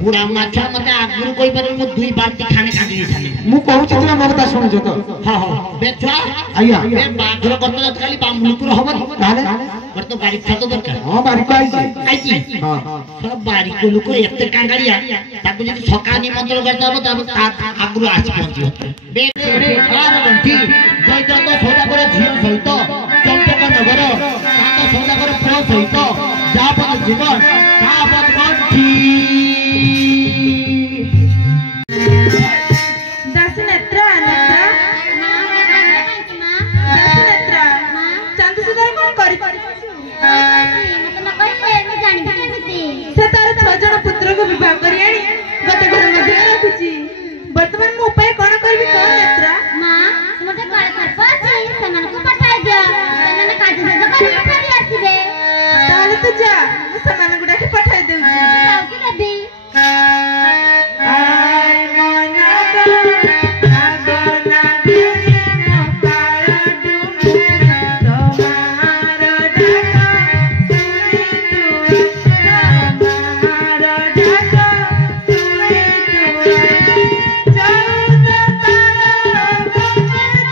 पूरा माछा मते आगुरु कोइ पर मु दुई बाल्टी खाने खादी साले मु कहू छी तुम मोर ता सुन जो तो हां हां बेछुआ आया ए बाघर करत खाली बामुलपुर हबत ताले पर तो बारीक था तो दरकार हां बारीक आइची हां सब बारीक लोक एते कांगाड़िया ताकु जदी सका निमंत्रण करता हो तब आगुरु आछि पहुंची बे कार गंठी जयता तो सोदा करे झियो सहित चंपक नगर ताको सोदा करे प्रो सहित जापन जीवन तापत गंठी दस नेत्रा दस नेत्रा चांद सुधार कौन करी विवाह करियाणी गते घर मध्ये रखुची वर्तमान मो उपाय कोन करबी कोन नेत्रा मां मोटे काल करपाची समान को पठाई दिया समान काज से कर फेरी आसीबे ताले तो जा मु समान गुडा के पठाई देउची जाऊ की देबी आय मना को आगना दिए मोकारा डुमु तुम्हारा डाका सुनी तू तुम्हारा डाका सुनी तू चौद तारा बंद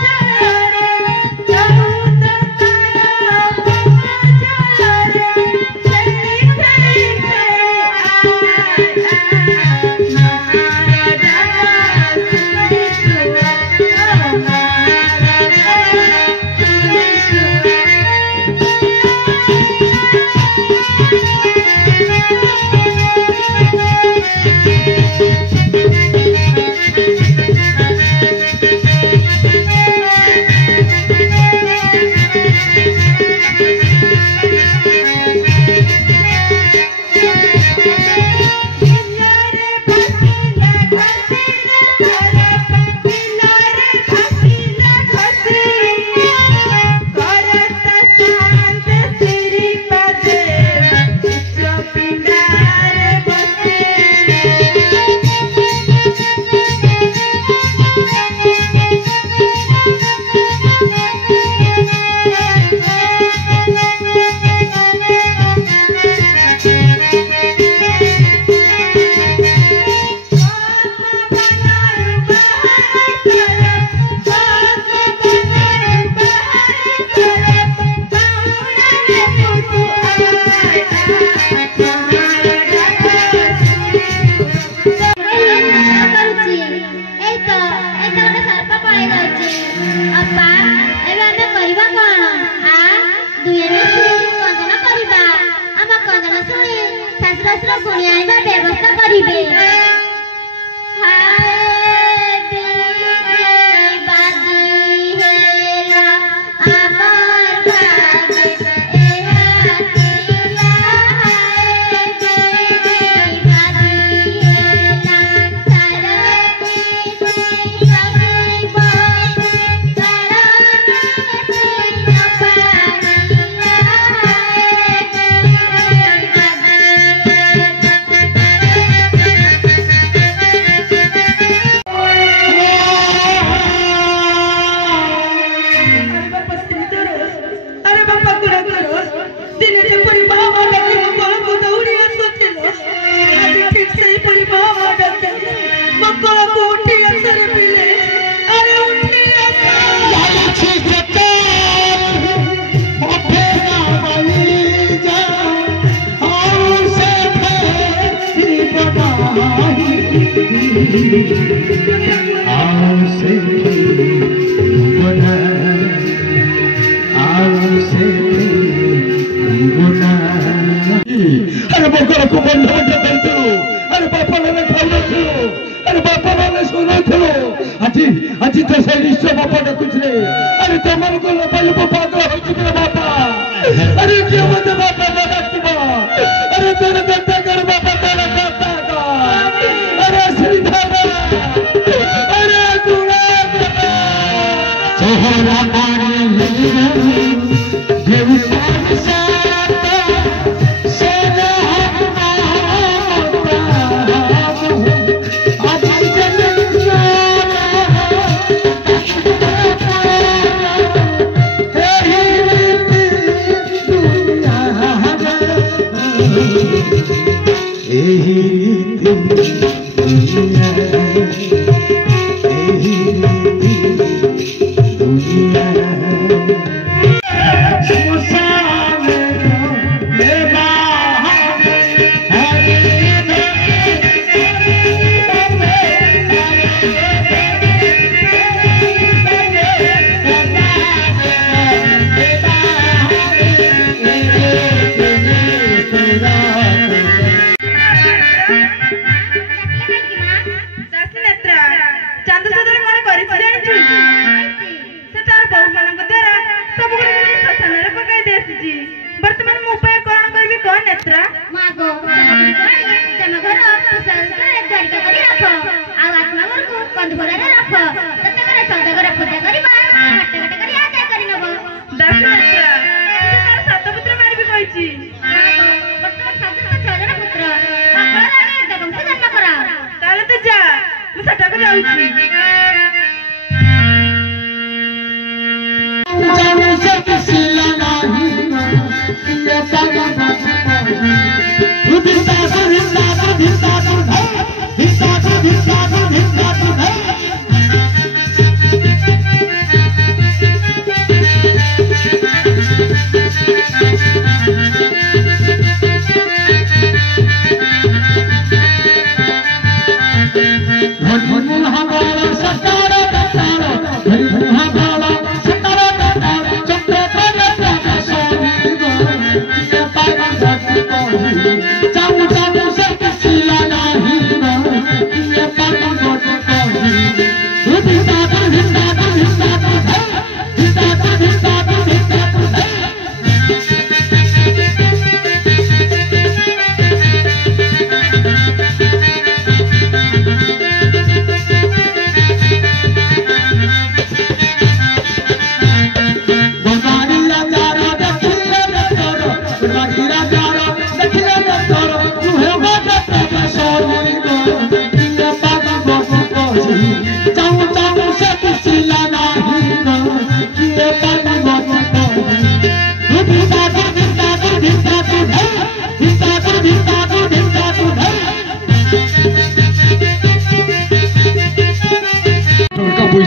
चले चौद तारा बंद चले चली चली अरे बकर को बंद करथिलु अरे बापा ने खाउनथिलु अरे बापा ने सुनथिलु आजी आजी तो से निश्चय बापा डकुछले अरे तमन को पाइल बापा तो होछि रे बापा अरे क्यों मत बापा डकबा अरे तोर दत्ता कर बापा तोर दत्ता का अरे श्रीधर अरे गुणा चेहरा पानी देवी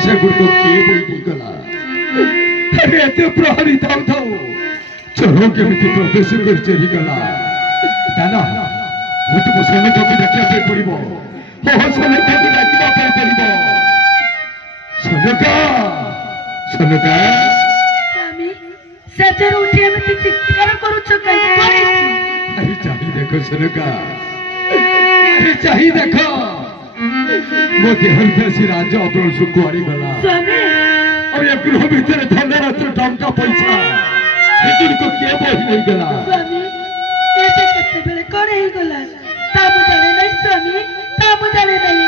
ସେଗୁଡ଼ିକ କିଏ ବୋଇ ଗଲା? ଆରେ ଏତେ ପ୍ରହରୀ ଥାଉ ଥାଉ ଚୋର କେମିତି ପ୍ରବେଶ କରି ଚୋରିଗଲା? ଦାଦା ମୁଁ ତୁମ ସୈନିକକୁ ଦେଖିବା ପାଇଁ ପଡ଼ିବ। ସୈନିକକୁ ଡାକିବା ପାଇଁ ପଡ଼ିବ। ସୈନିକ ସୈନିକ ସ୍ୱାମୀ ସେଠାରୁ ଉଠି ଏମିତି ଚିତ୍କାର କରୁଛ କାହିଁକି? ଆରେ ଚାହିଁ ଦେଖ ସୈନିକ, ଆରେ ଚାହିଁ ଦେଖ ମୋ ଦେହରେ ବେଶୀ ରାଜ ଅପରଶୁ କୁଆଡ଼େ ଗଲା? ସ୍ୱାମୀ ଆଉ ଏ ଗୃହ ଭିତରେ ଧନରାତ୍ର ଟଙ୍କା ପଇସା ସେଗୁଡ଼ିକ କିଏ ବୋହି ନେଇଗଲା? ସ୍ୱାମୀ ଏବେ କେତେବେଳେ କଣ ହେଇଗଲା ତା ମୁଁ ଜାଣେ ନାହିଁ ସ୍ୱାମୀ, ତା ମୁଁ ଜାଣେ ନାହିଁ।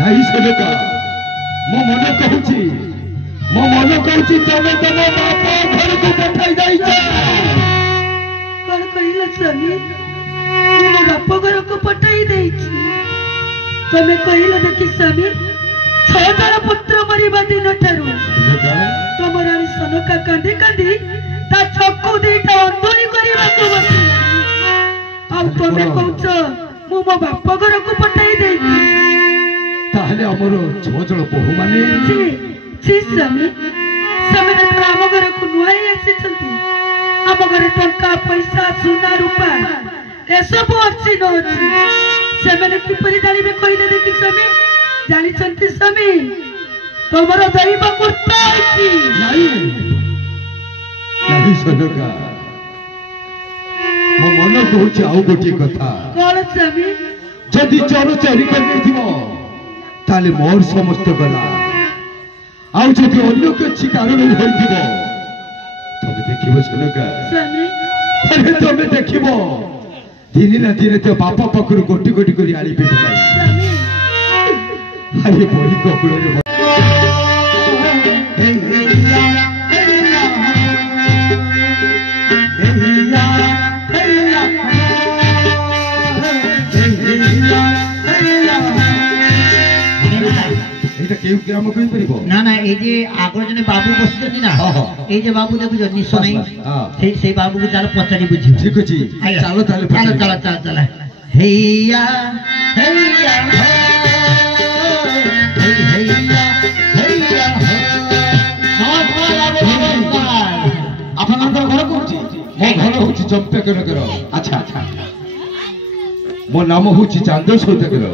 ନାହିଁ ସୈନିକ, ମୋ ମନ କହୁଛି ତମେ ତମ ବାପ ଘରକୁ ପଠାଇ ଦେଇଛ। କଣ କହିଲ ସ୍ୱାମୀ? ମୁଁ ମୋ ବାପ ଘରକୁ ପଠାଇ ଦେଇଛି। ତମେ କହିଲ ଦେଖି ସ୍ୱାମୀ, 6 ଜଣ ପୁତ୍ର ମରିବା ଦିନ ଠାରୁ ତମ ରାଣୀ ସନକା କାନ୍ଦି କାନ୍ଦି ତା ଚକ୍ଷୁ ଦିଟା ଅନ୍ତରୀ କରିବାକୁ ବସିଲା। ଆଉ ତମେ କହୁଛ ମୁଁ ମୋ ବାପ ଘରକୁ ପଠାଇ ଦେଇଛି। ତାହେଲେ ଆମର 6 ଜଣ ବୋହୂ ମାନେ ସ୍ୱାମୀ, ସେମାନେ ତ ଆମ ଘରକୁ ନୂଆ ହିଁ ଆସିଛନ୍ତି। ଆମ ଘରେ ଟଙ୍କା ପଇସା ସୁନା ରୂପା ଏସବୁ ଅଛି ନ ଅଛି। ସେମାନେ କିପରି ଜାଣିବେ କହିଲେ ଦେଖି ସ୍ୱାମୀ? ଜାଣିଛନ୍ତି ସ୍ୱାମୀ, ତମର ଦୈବ କୃତ ଅଛି। ନାହିଁ ସୈନିକା, ମୋ ମନ କହୁଛି ଆଉ ଗୋଟିଏ କଥା। କଣ ସ୍ୱାମୀ? ଯଦି ଚୋର ଚୋରି କରିନେଇଥିବ ତାହେଲେ ମୋର ସମସ୍ତ ଗଲା। ଆଉ ଯଦି ଅନ୍ୟ କିଛି କାରଣରୁ ହୋଇଥିବ ତମେ ଦେଖିବ ସୈନିକା, ସ୍ୱାମୀ ତମେ ଦେଖିବ ଦିନେ ନା ଦିନେ ତୋ ବାପା ପାଖରୁ ଗୋଟି ଗୋଟି କରି ଆଣିବି। ସ୍ୱାମୀ ଆରେ ବହି କକୁଳରେ কেউ গ্রাম কইপারিব না না এই যে আগর জনে বাবু বসছেন না এই যে বাবু দেখুছ নিশ্চ নাই সেই বাবুকে চালো পচারি বুঝি ঠিক আছে চালো তাহলে চালো চালো চালো চালো হেইয়া হেইয়া হেইয়া হেইয়া আপনার ঘর কোটি মো ঘর হচ্ছে চম্পেকনগর। আচ্ছা আচ্ছা মো নাম হচ্ছে চান্দ সৌদাগর।